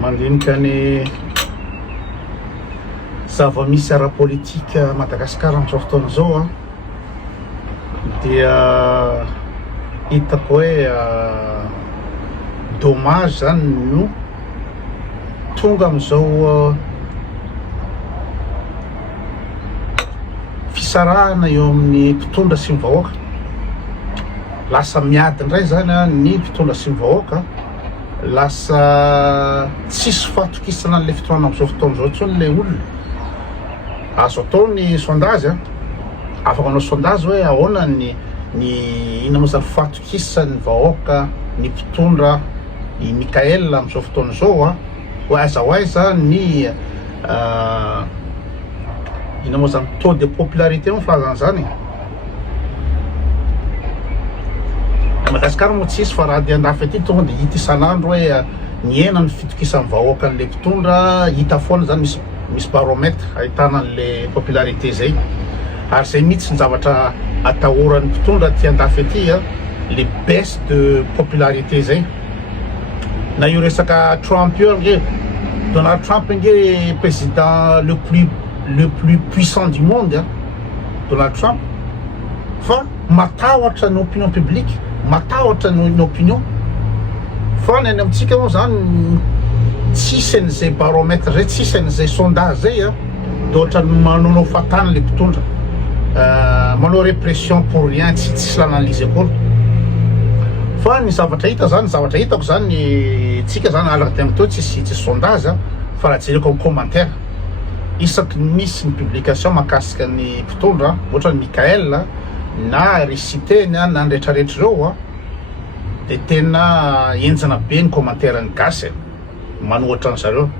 mandinika ny zava-misy ara-politika Madagasikara amin'izao fotoana izao a dia hitako hoe dommage zany no tonga amin'izao fisarahana eo amin'ny mpitondra sy ny vahoaka. Lasa miady indray zany ny mpitondra sy ny vahoaka, lasa tsisy fahatokisana an'ilay fitoanana amin'izao fotoana izao intsony ilay olona. Azo atao ny sondage afaka manao sondage hoe ahoana ny ina moa zany fahatokisan'ny vahoaka ny mpitondra i Mikael amin'izao fotoana izao hoe aiza ho aiza ny ina moa zany taux de popularité moa filazana zany. Madagasikara moa tsisy fa raha dia andafy aty tonga dia hita isan'andro hoe niena ny fitokisan'ny vahoaka an'ilay mpitondra, hita foana zany misy baromètre ahitana an'ilay popularité zay. Ary zay mihitsy ny zavatra atahoran'ny mpitondra ty andafy aty les baisse de popularité zay. Na io resaka Trump io nge Donald Trump nge président le plus puissant du monde Donald Trump, fa matahotra ny opinion publique, matahotra ny opinion. Fa ny any amintsika moa zany tsisy an'izay baromètre zay, tsisy an'izay sondage zay dia ohatra ny manao fatana le mpitondra, manao répression pour rien, tsisy l'analyse akory. Fa ny zavatra hita zany, zavatra hitako zany tsika zany alaka tegna teo tsisy sondage fa raha jereko amin'ny commentaire isaky misy ny publication mahakasika ny mpitondra ohatra ny Mikael na réciteny na ny rehetrarehetra zao dia tena enjana be ny commentaire ny gasy manohatra ny zareo.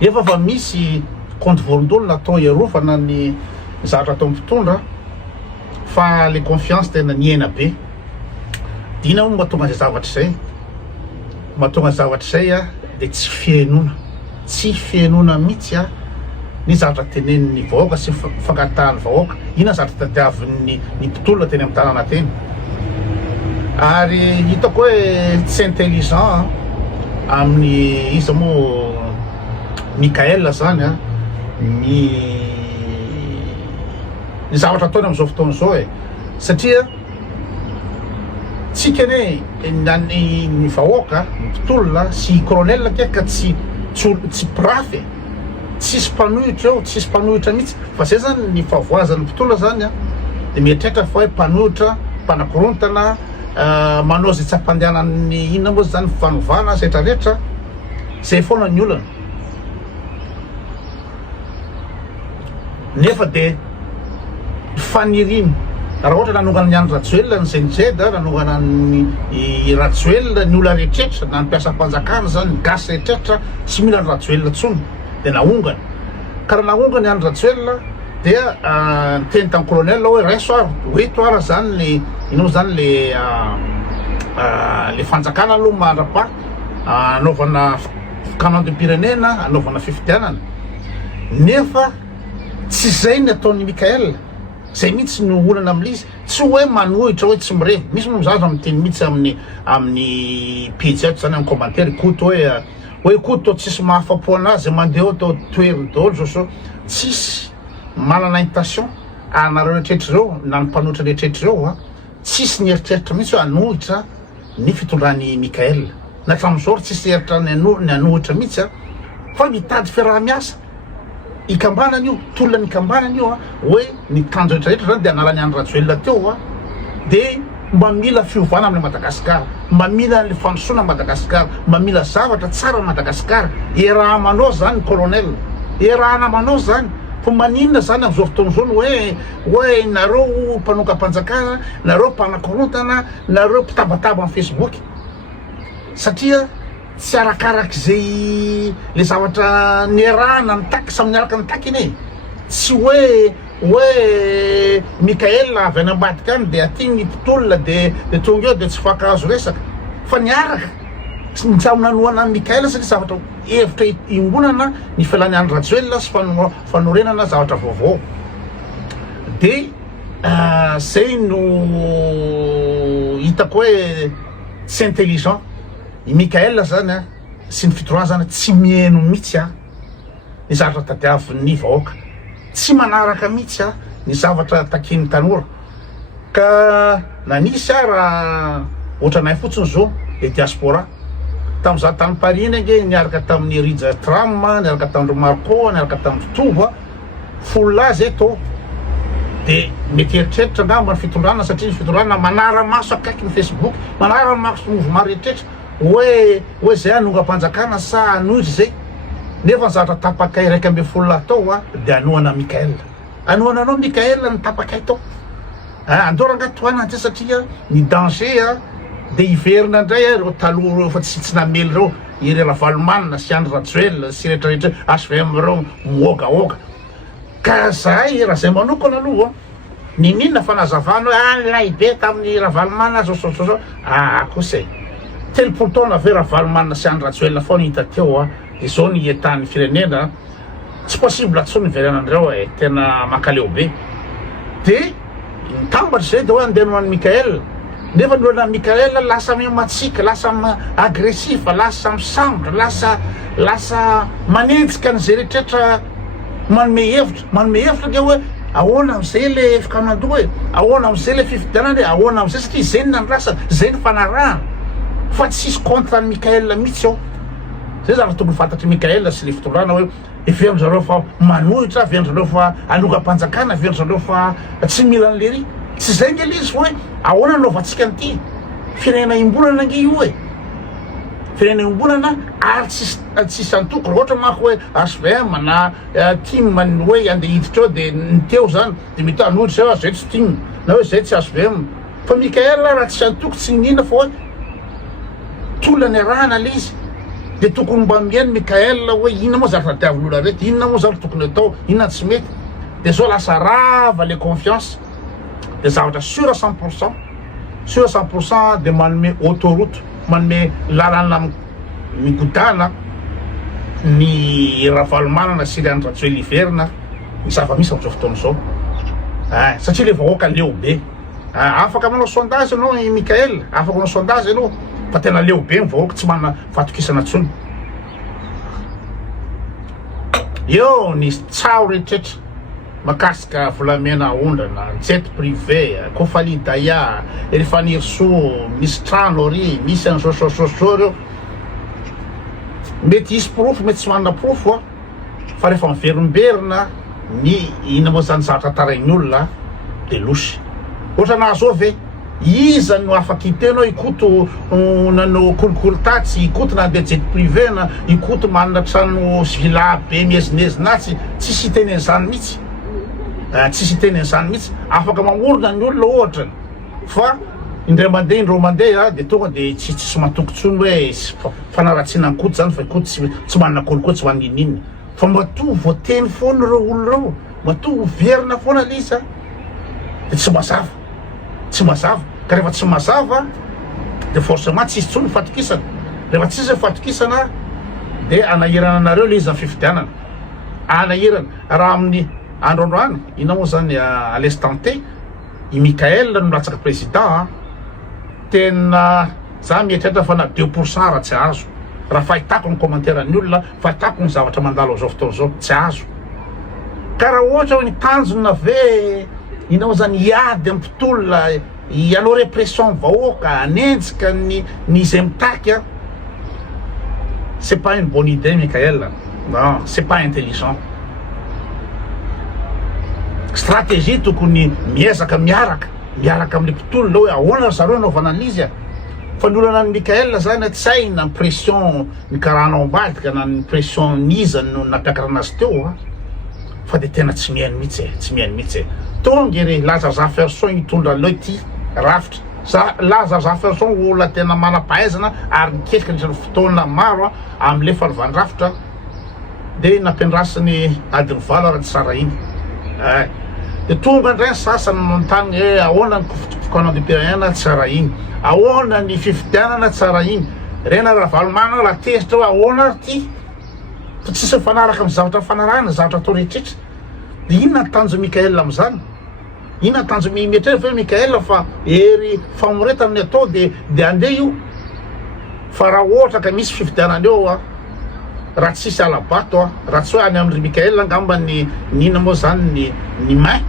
Efa fa misy compte volondolona atao iarovana ny zavatra atao mpitondra fa le confiance tena niena be. Dina moa mahatonga zay zavatra zay, mahatonga zavatra zay dia tsy fihainoana mihitsy ny zavatra tenenin'ny vahoaka sy fankatahan'ny vahoaka. Ina zavatra tadiavin'ny mpitolona teny amin'ny tanàna teny. Ary hitako hoe tsy intelligent amin'ny iza moa Mikael zany ny zavatra ataony amin'izao fotoana izao satria tsika ny vahoaka, mpitolona sy colonel keka tsy prafy, tsisy mpanohitra eo, tsisy mpanohitra mihitsy. Fa zay zany ny favoazan'ny mpitolona zany dia mieritreritra fa hoe mpanohitra, mpanakorontana, manao zay tsy ampandehanan'ny inona moa zany fanovana rehetra rehetra, zay foana ny olana. Nefa dia faniriny raha ohatra nanongana ny any Rajoelina ny CNZ, nanongana ny Rajoelina ny olona rehetrrehetra na ny mpiasam-panjakana zany ny gasy rehetrrehetra tsy mila ny Rajoelina tsony dia naongana. Ka raha naongana ny any Rajoelina dia niteny tamin'ny colonel hoe raiso ary hoeto ara zany le inao zany le fanjakana aloha mandra-pa anaovana canon de Pyrénées, anaovana fifidianana. Nefa tsy zay ny ataon'ny Mikael, zay mihitsy no olana amin'izy, tsy hoe manohitra hoe tsy mirevy. Misy moa zaza miteny mihitsy amin'ny page ato zany amin'ny commentaire koto hoe koto tsisy mahafapo anazy mandeha atao toeriny daholo zao tsisy manana intention anareo rehetrrehetra reo na ny mpanohitra rehetrrehetra reo tsisy ny eritreritra mihitsy hoe anohitra ny fitondran'ny Mikael. Na hatramin'izao tsisy eritra ny anohitra mihitsy fa mitady fiaraha-miasa ikambanana io, tolona ny ikambanana io hoe ny tanjo rehetrarehetra zany dia analany any Rajoelina teo dia mba mila fiovana amin'ny Madagasikara, mba mila ny fandrosoana Madagasikara, mba mila zavatra tsara Madagasikara. Erahamanao zany colonel, erahanamanao zany. Fa maninona zany amin'izao fotoana izao hoe nareo mpanokam-panjakana, nareo mpanakorontana, nareo mpitabataba amin'ny Facebook. Satria tsy arakarak'izay le zavatra nierahana nitaky samy niaraka nitaky iny tsy hoe Mikael avy any ambadika any dia aty ny mpitolona dia tonga eo dia tsy fankahazo resaka, fa niaraka ny samy nanohana ny Mikael satria zavatra hevitra ingonana ny fialany any Rajoelina sy fanorenana zavatra vaovao. Dia zay no hitako hoe tsy intelligent i Mikael zany a sy ny fitoroazana tsy mihaino mihitsy a ny zavatra tadiavin'ny vahoaka, tsy manaraka mihitsy a ny zavatra taken'ny tanora. Ka nanisy a raha ohatranay fotsiny zao le diaspora tamin'izaho tany Paris nge niaraka tamin'ny Rija Tram, niaraka tamin'ny Marco, niaraka tamin'ny Tova, folla zay to de mety eritreritra angamba ny fitondrana satria ny fitondrana manara-maso akaiky ny Facebook, manara-maso mouvement rehetrretra hoe zay anongam-panjakana sa anozy zay. Nefa ny zavatra tapakay 1.7 tao a de anohana Mikael. Anohana anao Mikael ny tapakay tao. Andoranga toana ty satria ny danger a de hiverina ndray a reo taloha fa tsy namely reo iry Ravalomanina sy Andry Rajoelina sy rehetrarehetra HVM reo miogaoga. Ka zahay raha zay manokana aloha ninona fanazavana hoe laibe tamin'ny Ravalomanina zao akosay 30 taona ave Ravalomanina sy Andry Rajoelina foana hita teo a de zao ny etan'ny firenena tsy possible atsony niverenandreo tena makaleo be. De nitambatra zay de hoe andeha nohan'ny Mikael, nefa nohana Mikael lasa matsika, lasa agressif, lasa misambotra, lasa manenjika an'izay rehetrarehetra manome hevitra de hoe ahoana am'izay le fikamando e, ahoana am'izay le fifidianana e, ahoana am'izay satria zay ny nandrasana, zay ny fanarahana fa tsisy contre ny Mikael mihitsy ao. Zay zavatra tokony fantatry Mikael sy le fitondrana hoe everindreo fa manohitra, everindreo fa anogam-panjakana, everindreo fa tsy mila an'le ry. Tsy zay nge izy hoe ahoana anaovantsika an'ity firenena imbonana nge io e, firenena imbonana ary tsisy antoko. Ohatra manko hoe HVM na team hoe andeha hiditra eo de niteo zany de mety anohitra zay tsy team na hoe zay tsy HVM. Fa Mikael raha tsy antoko tsy nina fa hoe tolany arahana le izy de tokony mba mihaino Mikael hoe inona moa zavatra tiavin'olona rety, inona moa zavatra tokony atao, inona tsy mety. De zao lasa rava le confiance de zavatra sûr à 100%, sûr à 100% de manome autoroute, manome lalana migodana ny Ravalomanana sy le Andry Rajoelina hiverina ny zava-misy am'izao fotoana zao. Satria le vahoaka leo be. Afaka manao sondage anao i Mikael, afaka manao sondage anao fa tena leo be ny vahoaka tsy manana fahatokisana antsony. Eo ny tsao rehetraretra makasika volamena ondrana, jet privé, Kofali Daya, Elifaniry Soa, misy trano ary, misy an'zao reo. Mety hisy profo, mety tsy manana profo fa rehefa miverimberina ny ina moa zany zavatra tarain'ny olona de losy. Ohatra nazo ave iza no afaka hitenao ikoto nanao kolokolotatsy, ikoto na de jet privé na ikoto manana trano villa be miezinezina tsisy hiteny an'izany mihitsy. Tsisy hiteny an'izany mihitsy, afaka mamorona ny olona ohatra fa indray mandeha de tonga de tsisy matokontsony hoe fanaratsiana koto zany fa ikoto tsy manana kolokolo, tsy maninina fa matoa voateny foana reo olo reo, matoa verina foana le izy de tsy mazava. Ka rehefa tsy mazava de forcément tsisy tsony fatokisana. Rehefa tsisy fatokisana de anahirana anareo le izy amin'ny fifidianana, anahirana raha amin'ny androandroany. Ina moa zany à l'instant T i Mikael no latsaka président tena za mieritreritra fa na 2% raha tsy azo. Raha fahitako ny commentaire ny olona, fahitako ny zavatra mandalo zao fotoana zao tsy azo. Ka raha ohatra hoe ny tanjona ve ina moa zany hiady amin'ny mpitolona hanao répression vahoaka, anenjika ny izay mitaky c'est pas une bonne idée Mikael. Non, c'est pas intelligent. Stratégie tokony miezaka miaraka amin'ny mpitolona hoe ahoana zareo anaovana an'izy fa ny olana ny Mikael zany tsy hay na pression ny karahanao ambadika na ny pression niza no nampiakara azy teo fa de tena tsy mihaino mihitsy tonga ry Lazare Ferson hitondra anao ity rafitra Lazare Ferson olona tena manam-pahaizana ary miketrika ny fotoana maro am'le fanovany rafitra de nampiandrasany adiny valo raha tsy sara iny. De tonga ndray sasany manontany hoe ahoana ny fikanam-pirenena tsara iny, ahoana ny fifidianana tsara iny. Rena Ravalomanana raha tezitra hoe ahoana ty fa tsisy fanaraka amin'ny zavatra fanarahana, zavatra atao rehetrretra. De inona ny tanjo Mikael am'izany? Inona ny tanjo mietrera fa Mikael fa ery famoretana ny atao de andeha io. fa raha ohatra ka misy fifidianana eo a raha tsisy alabato a raha tsy hoe any amin'ny Mikael angamba ny nina moa zany ny main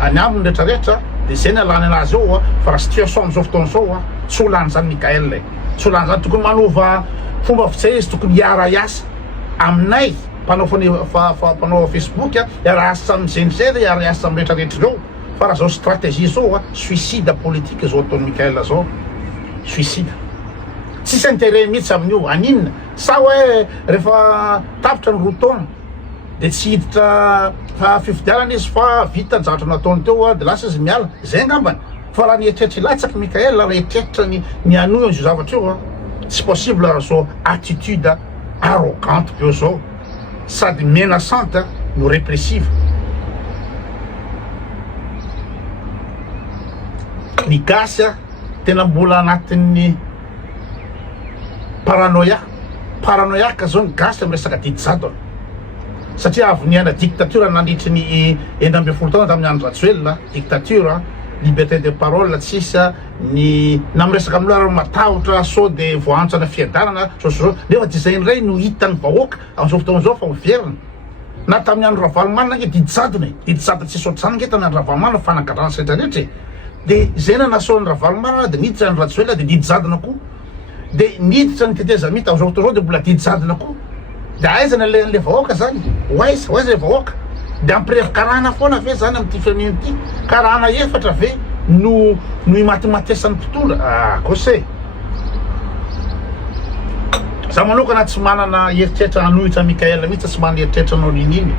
any aminy rehetrarehetra de zay ny alany anazy eo a fa raha situation am'izao fotoana zao a tsy ho lany zany Mikael tsy ho lany zany tokony manova fomba fitsay izy tokony hiara hiasa aminay mpanao mpanao Facebook a hiara asa mizenizeny hiara asa amin'ny rehetrarehetra ireo fa raha zao stratégie zao a suicide politique zao ataon'ny Mikael zao suicide tsisy intérêt mihitsy amin'io aninona sa hoe rehefa tapitra ny roa taona de tsy hiditra fifidianana izy fa vita ny zavatra nataony teo a de lasa izy miala zay ngambany fa raha nietrehitra ilatsaky Mikael raha etrehitra ny anoy an'izio zavatra io a tsy possible raha zao attitude arrogante bio zao sady menaçante no répressive ny gasy a tena mbola anatin'ny paranoïaka zao ny gasy amin'ny resaka didy jadona satria avy niaina dictature nandritry ny 12 taona tamin'ny andro Ratjoelina dictature liberté de parole tsisy ny na miresaka amin'ny loara matahotra sao de voantsana fiadanana so nefa ty zay indray no hitany vahoaka amin'izao fotoana zao fa overina na tamin'ny andro Ravalomanina nge didy jadona tsisy ohatrany nge tamin'ny andro Ravalomanina fanangadrana rehetrarehetra de zay na nasaon'ny Ravalomanina de niditra andro Ratjoelina de didy jadona koa de niditra ny teteza mita amin'izao fotoana zao de mbola didy jadona koa de aizana le vahoaka zany oaiza le vahoaka de ampirevy karana foana ve zany am'ty firenena ty karana efatra ve no imatimatesan'ny mpitondra kose za manokana tsy manana eritreritra anohitra Mikael mihitsy tsy manana eritreritra anao nininy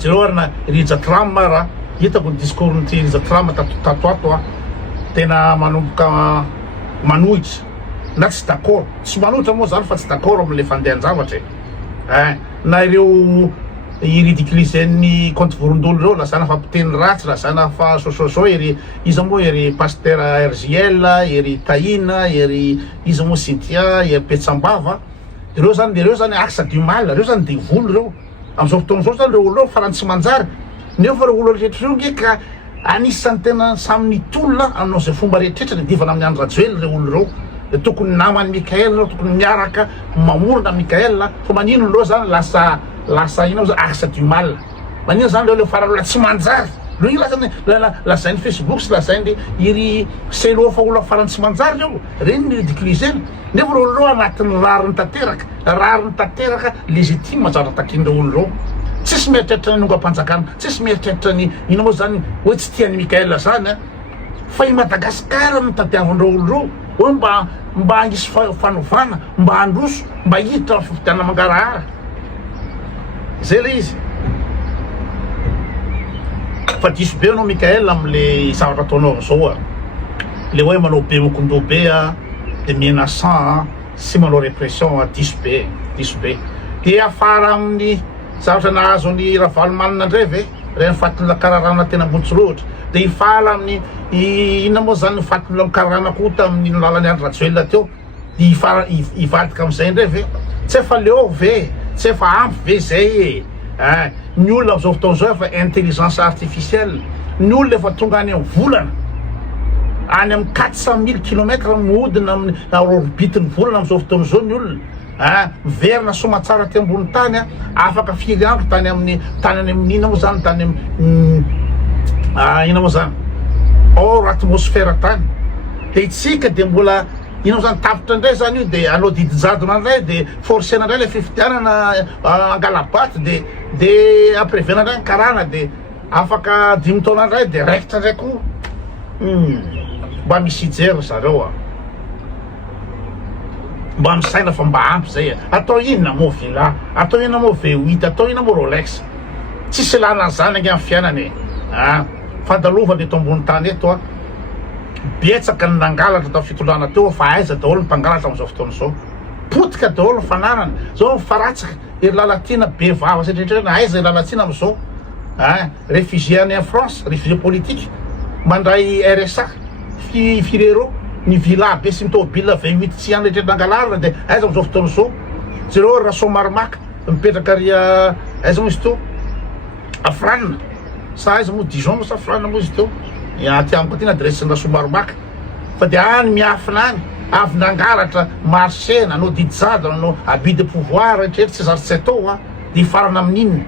jereo arina Rija Tram raha hitako ny discours nyty Rija Tram tato a tena manomboka manohitra na tsy d'accord tsy manohitra moa zany fa tsy d'accord am'le fandehan-javatra na ireo iridiculisen'ny compte vorondolo reo lasana fa mpiteny ratsy lasana fa sososo ery iza moa ery pasteur RGL ery Taina ery iza moa Cynthia ery Petsambava reo zany axe du mal reo zany devolo reo am'izao fotoana zao zany reo olo reo farany tsy manjary nefa reo olo rehetra reo nge ka anisan'ny tena samy nitolona aminao zay fomba rehetrrehetra ny divana amin'ny andro Ratjoely reo olo reo de tokony namany Mikael reo tokony miaraka mamorona Mikael fa manino reo zany lasa ino zany axe du mal manino zany reo le farany tsy manjary reo iny lasainy Facebook sy lasainy iry selo fa olo farany tsy manjary reo reny ny ridiculiseny nefa reo reo anatin'ny rariny tanteraka légitime zatra takin'ireo olo reo tsisy mieritreritra ny nongampanjakana tsisy mieritreritra ny ino moa zany hoe tsy tian'ny Mikael zany fa i Madagasikara no tadiavan'ireo olo reo hoe mba hangisy fanovana mba handroso mba hiditra fifidianana mangarahara zay le izy fa diso be anao Mikael am'le zavatra ataonao am'izao le hoe manao be mokondo be de menaçant sy manao répression diso be de afara amin'ny zavatra nahazo ny Ravalomanina ndray ve reny fatolola kararana tena ambonitsy loatra de ifala amin'ny inona moa zany fatolola mikararana koa tamin'ny lalany andro Ratjoelina teo de ivadika am'izay ndray ve tsy efa leo ve tsy efa ampy ve zay ny olona am'izao fotoana zao efa intelligence artificielle ny olona efa tonga any amin'ny volana any amin'ny 400 000 kilomètres mihodina amin'ny orbitin'ny volana am'izao fotoana zao ny olona miverina somatsara ty ambony tany afaka firy andro tany amin'ny ina moa zany tany ina moa zany hors atmosphère tany de itsika de mbola ino zany tapitra ndray zany io de anao didy jadona ndray de forcena ndray le fifidianana angalabaty de aprevena ndray karana de afaka 5 taona ndray de raikitra ndray koa mba misy ijery zareo mba misaina fa mba ampy zay atao inona moa villa atao inona moa V8 atao inona moa Rolex tsisy lana zany ange amin'ny fiainany fandalovany eto ambony tany eto betsaka ny nangalatra tao fitolana teo fa aiza daholo ny mpangalatra am'izao fotoana zao potika daholo ny fananana zao faratsaka ery lalatina be vava satretrena aiza lalatina am'izao réfugié any France réfugié politique mandray RSA firero ny villa be sy mitôbile V8 tsy any rehetrretra nangalarina de aiza am'izao fotoana zao zereo raha somaromaka mipetraka ary aiza moa izy teo Afrane sa aiza moa Dijon sa Afrane moa izy teo ty amiko ty ny adresse na somaromaka fa de any miafina any avy nangalatra marché nanao didijady nanao abus de pouvoir rehetrrehetra tsy zarytsy atao a de farana amin'inona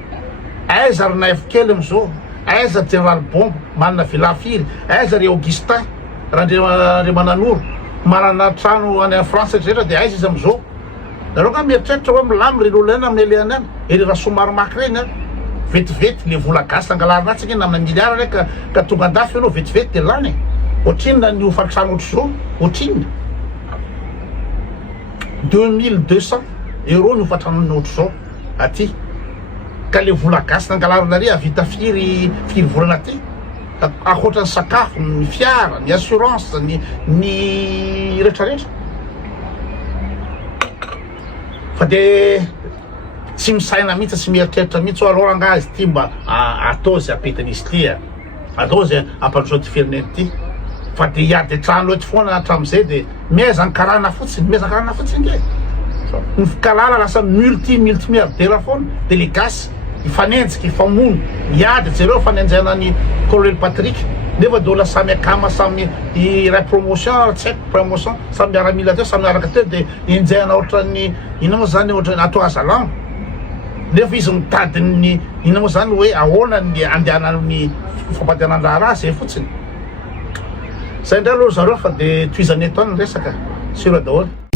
aiza ry naif kely am'izao aiza général bombe manana vilafiry aiza ry augustin rahandre mananoro manana trano any France rehetra de aiza izy am'izao nareo nga mieritreritra hoe milamy reny olona ena amin'ny aleany any ery raha somary maky reny a vetivety le vola gasy angalarinatsia na amina miliara re ka tonga andafy anao vetivety de lany ohatrinona ny hofatrano ohatr'izao ohatrinona 2200 euro ny hofatrano ohatr'izao aty ka le vola gasy nangalarina re avita firy volana aty akoatra ny sakafo ny fiara ny assurance ny rehetrarehetra fa de tsy misaina mihitsy tsy mieritreritra mihitsy ho alora nga azy ty mba atao zay apetanizy ty atao zay ampandroso ty fireneny ty fa de hiady atrano ety foana hatram'izay de miaizan-karana fotsiny miaizan-karana fotsiny ke ny fikalala lasa multimilliardaire foana de le gasy ifanenjika ifamono miady jereo fanenjana ny colonel Patrick nefa de ola samy akama samy iray promotion tsy haiko promotion samy miaramila teo samy miaraka teo de enjehana ohatrany ina moa zany ohatrany atao azalamo nefa izy mitadiny ina moa zany hoe ahoana ny andehanany fampadianan-draharaha zay fotsiny zay ndray aloha zareo fa de toizany eto any ny resaka sura daholo